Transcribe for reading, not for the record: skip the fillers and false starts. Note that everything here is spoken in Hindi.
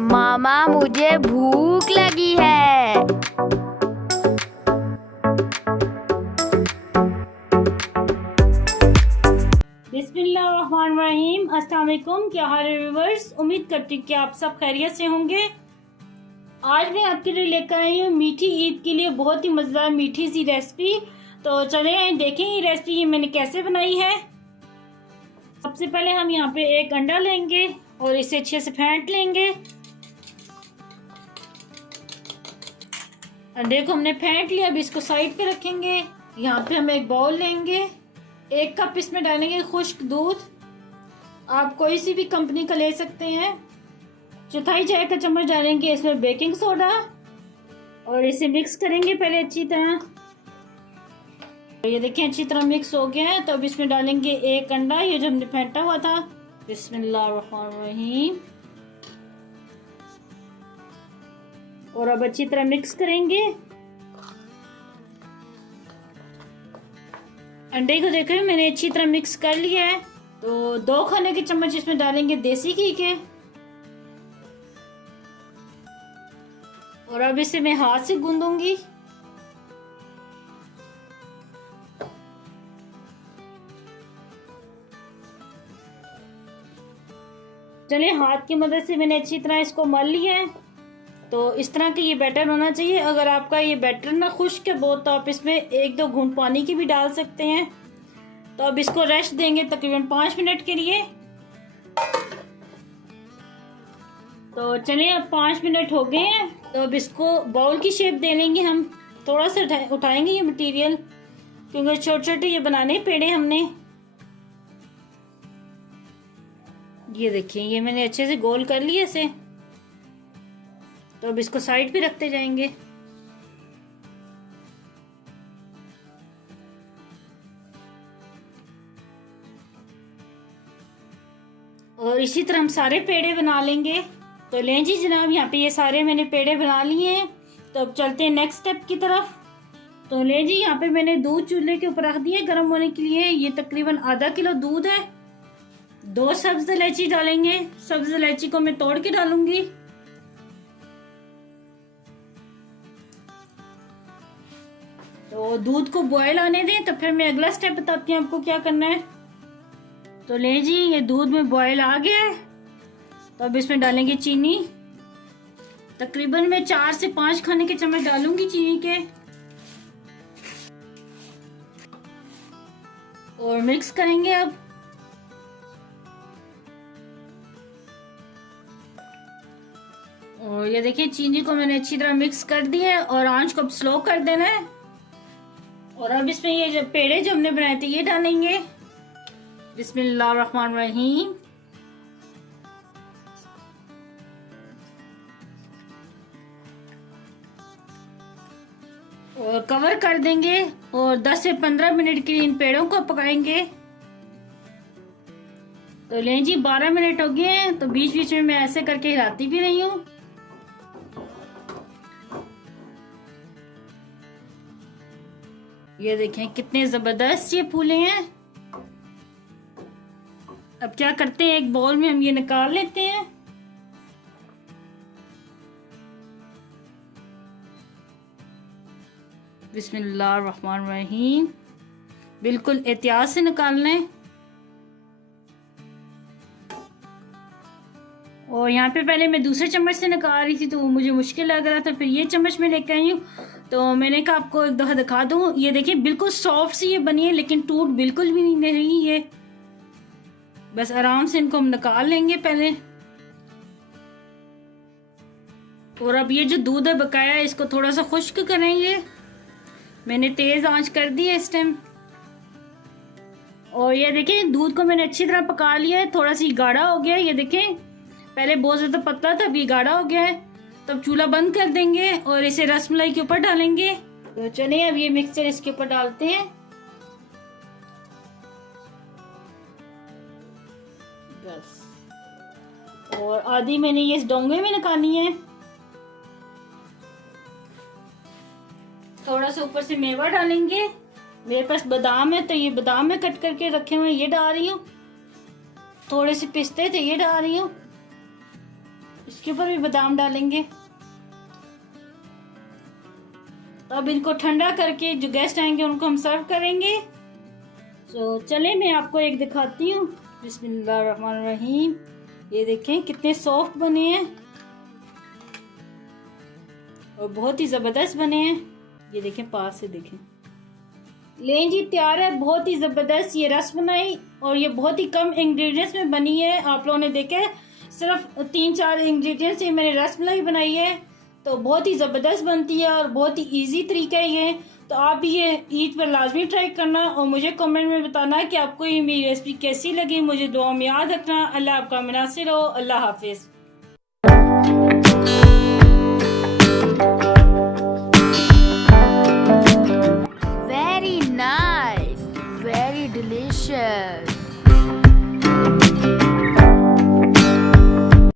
मामा मुझे भूख लगी है। बिस्मिल्लाहिर्रहमानिर्रहीम। अस्सलाम वालेकुम। क्या हाल है व्यूअर्स? उम्मीद करती हूँ कि आप सब खैरियत से होंगे। आज मैं आपके लिए लेकर आई हूँ मीठी ईद के लिए बहुत ही मज़ेदार मीठी सी रेसिपी। तो चलें देखें ये रेसिपी मैंने कैसे बनाई है। सबसे पहले हम यहाँ पे एक अंडा लेंगे और इसे अच्छे से फेंट लेंगे। अंडे को हमने फेंट लिया, अब इसको साइड पे रखेंगे। यहाँ पे हम एक बाउल लेंगे, 1 कप इसमें डालेंगे खुश्क दूध। आप कोई सी भी कंपनी का ले सकते हैं। चौथाई चाय का चम्मच डालेंगे इसमें बेकिंग सोडा और इसे मिक्स करेंगे पहले अच्छी तरह। ये देखिए अच्छी तरह मिक्स हो गया है। तो अब इसमें डालेंगे एक अंडा, ये जो हमने फेंटा हुआ था। बिस्मिल्लाहिर्रहमानिर्रहीम। और अब अच्छी तरह मिक्स करेंगे। अंडे को देखो मैंने अच्छी तरह मिक्स कर लिया है। तो 2 खाने के चम्मच इसमें डालेंगे देसी घी के। और अब इसे मैं हाथ से गूंदूंगी। चलिए हाथ की मदद से मैंने अच्छी तरह इसको मल लिया है। तो इस तरह का ये बैटर होना चाहिए। अगर आपका ये बैटर ना खुश्क है बहुत तो आप इसमें 1-2 घूंट पानी की भी डाल सकते हैं। तो अब इसको रेस्ट देंगे तकरीबन 5 मिनट के लिए। तो चलिए अब 5 मिनट हो गए हैं। तो अब इसको बाउल की शेप दे लेंगे हम। थोड़ा सा उठाएंगे ये मटेरियल क्योंकि छोटे छोटे ये बनाने पेड़े हमने। ये देखिए ये मैंने अच्छे से गोल कर लिया इसे। तो अब इसको साइड पे रखते जाएंगे। और इसी तरह हम सारे पेड़े बना लेंगे। तो लें जी जनाब, यहाँ पे ये सारे मैंने पेड़े बना लिए हैं। तो अब चलते हैं नेक्स्ट स्टेप की तरफ। तो लें जी यहाँ पे मैंने दूध चूल्हे के ऊपर रख दिया गर्म होने के लिए। ये तकरीबन आधा किलो दूध है। 2 सब्ज इलायची डालेंगे। सब्ज इलायची को मैं तोड़ के डालूंगी। तो दूध को बॉयल आने दें तो फिर मैं अगला स्टेप बताती हूँ आपको क्या करना है। तो ले जी ये दूध में बॉयल आ गया है। तो अब इसमें डालेंगे चीनी। तकरीबन मैं 4 से 5 खाने के चम्मच डालूंगी चीनी के। और मिक्स करेंगे अब। और ये देखिए चीनी को मैंने अच्छी तरह मिक्स कर दिया है और आंच को अब स्लो कर देना है। और अब इसमें ये जो पेड़े जो हमने बनाए थे ये डालेंगे। बिस्मिल्लाहिर्रहमानिर्रहीम। और कवर कर देंगे और 10 से 15 मिनट के लिए इन पेड़ों को पकाएंगे। तो लें जी 12 मिनट हो गए हैं। तो बीच बीच में मैं ऐसे करके हिलाती भी रही हूँ। ये देखें कितने जबरदस्त ये फूले हैं। अब क्या करते हैं, एक बाउल में हम ये निकाल लेते हैं। बिस्मिल्लाहिर्रहमानिर्रहीम। बिल्कुल एहतियात से निकालना है। और यहाँ पे पहले मैं दूसरे चम्मच से निकाल रही थी तो मुझे मुश्किल लग रहा था, फिर ये चम्मच में लेकर आई हूँ। तो मैंने कहा आपको एक दफा दिखा दूँ। ये देखिए बिल्कुल सॉफ्ट सी ये बनी है लेकिन टूट बिल्कुल भी नहीं रही है। बस आराम से इनको हम निकाल लेंगे पहले। और अब ये जो दूध है बकाया इसको थोड़ा सा खुश्क करेंगे। मैंने तेज आंच कर दी है इस टाइम। और ये देखिए दूध को मैंने अच्छी तरह पका लिया है। थोड़ा सी गाढ़ा हो गया है। ये देखें पहले बहुत ज्यादा पतला था, अभी गाढ़ा हो गया है। तब चूल्हा बंद कर देंगे और इसे रसमलाई के ऊपर डालेंगे। तो चलिए अब ये मिक्सचर इसके ऊपर डालते हैं। बस। और आधी मैंने ये इस डोंगे में निकाली है। थोड़ा सा ऊपर से मेवा डालेंगे। मेरे पास बादाम है तो ये बादाम में कट करके रखे हुए ये डाल रही हूँ। थोड़े से पिस्ते थे ये डाल रही हूँ। इसके ऊपर भी बादाम डालेंगे। अब इनको ठंडा करके जो गेस्ट आएंगे उनको हम सर्व करेंगे। तो चले मैं आपको एक दिखाती हूँ। बिस्मिल्लाहिर्रहमानिर्रहीम। ये देखें कितने सॉफ्ट बने हैं और बहुत ही जबरदस्त बने हैं। ये देखें, पास से देखें। लें जी, तैयार है बहुत ही जबरदस्त ये रसमलाई, और ये बहुत ही कम इंग्रेडिएंट्स में बनी है। आप लोगों ने देखे सिर्फ 3-4 इंग्रेडिएंट्स से मैंने रसमलाई बनाई है, तो बहुत ही जबरदस्त बनती है और बहुत ही इजी तरीका है ये। तो आप भी ये ईद पर लाजमी ट्राई करना और मुझे कमेंट में बताना कि आपको ये मेरी रेसिपी कैसी लगी। मुझे दुआ में याद रखना। अल्लाह आपका मुनासिर हो। अल्लाह हाफिज।